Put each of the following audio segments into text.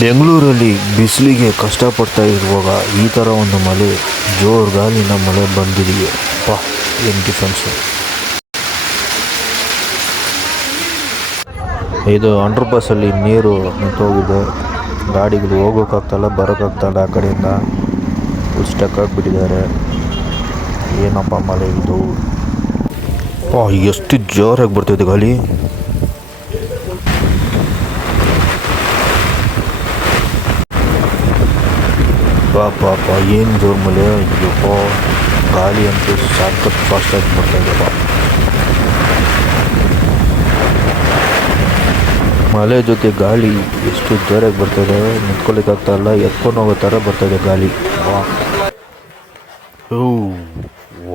ಬೆಂಗಳೂರಲ್ಲಿ ಬಿಸಿಲಿಗೆ ಕಷ್ಟಪಡ್ತಾ ಇರುವಾಗ ಈ ಥರ ಒಂದು ಮಳೆ, ಜೋರು ಗಾಳಿನ ಮಳೆ ಬಂದಿದೆಯೇ ಪಾ, ಏನು ಡಿಫೆನ್ಸು. ಇದು ಅಂಡರ್ ಪಾಸಲ್ಲಿ ನೀರು ನಿಂತೋಗಿದೆ, ಗಾಡಿಗಳು ಹೋಗೋಕ್ಕಾಗ್ತಾಯಿಲ್ಲ ಬರೋಕ್ಕಾಗ್ತಾಯಿಲ್ಲ. ಆ ಕಡೆಯಿಂದ ಸ್ಟಕ್ ಆಗಿಬಿಟ್ಟಿದ್ದಾರೆ. ಏನಪ್ಪ ಮಳೆ ಇದು ಪಾ, ಎಷ್ಟು ಜೋರಾಗಿ ಬರ್ತಾಯಿದೆ ಗಾಳಿ. ಪಾಪ ಏನು ಜೋರು ಮಳೆ. ಅಯ್ಯಪ್ಪ, ಗಾಳಿ ಅಂತೂ ಸಖತ್ ಫಾಸ್ಟಾಗಿ ಬರ್ತಾಯಿದೆಪ್ಪ. ಮಳೆ ಜೊತೆ ಗಾಳಿ ಎಷ್ಟು ಜೋರಾಗಿ ಬರ್ತಾಯಿದೆ, ನಿಂತ್ಕೊಳ್ಳಿಕ್ಕಾಗ್ತಾಯಿಲ್ಲ, ಎತ್ಕೊಂಡು ಹೋಗೋ ಥರ ಬರ್ತಾಯಿದೆ ಗಾಳಿ.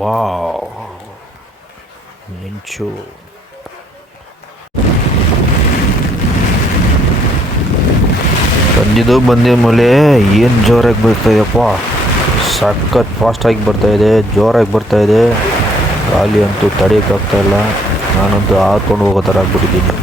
ವಾವ್, ಮಿಂಚು. ಬಂದೆ ಮಳೆ, ಏನು ಜೋರಾಗಿ ಬರ್ತಾಯಿದೆಪ್ಪ, ಸಖತ್ ಫಾಸ್ಟಾಗಿ ಬರ್ತಾಯಿದೆ, ಜೋರಾಗಿ ಬರ್ತಾಯಿದೆ. ಗಾಳಿ ಅಂತೂ ತಡೆಯೋಕ್ಕಾಗ್ತಾಯಿಲ್ಲ, ನಾನಂತೂ ಹಾರ್ಕೊಂಡು ಹೋಗೋ ಥರ ಆಗ್ಬಿಟ್ಟಿದ್ದೀನಿ.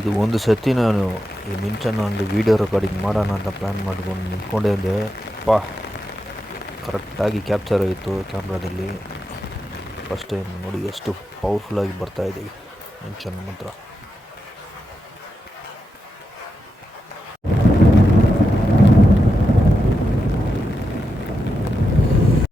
ಇದು ಒಂದು ಸತಿ ನಾನು ಈ ಮಿಂಚನ್ನು ಒಂದು ವೀಡಿಯೋ ರೆಕಾರ್ಡಿಂಗ್ ಮಾಡೋಣ ಅಂತ ಪ್ಲ್ಯಾನ್ ಮಾಡ್ಕೊಂಡು ನಿಂತ್ಕೊಂಡೇ ಇದ್ದೆ. ಕರೆಕ್ಟಾಗಿ ಕ್ಯಾಪ್ಚರ್ ಆಯಿತು ಕ್ಯಾಮ್ರಾದಲ್ಲಿ. ಫಸ್ಟ್ ಟೈಮ್ ನೋಡಿ ಎಷ್ಟು ಪವರ್ಫುಲ್ಲಾಗಿ ಬರ್ತಾಯಿದೆ ಮಿಂಚನ್ನು ಮಾತ್ರ.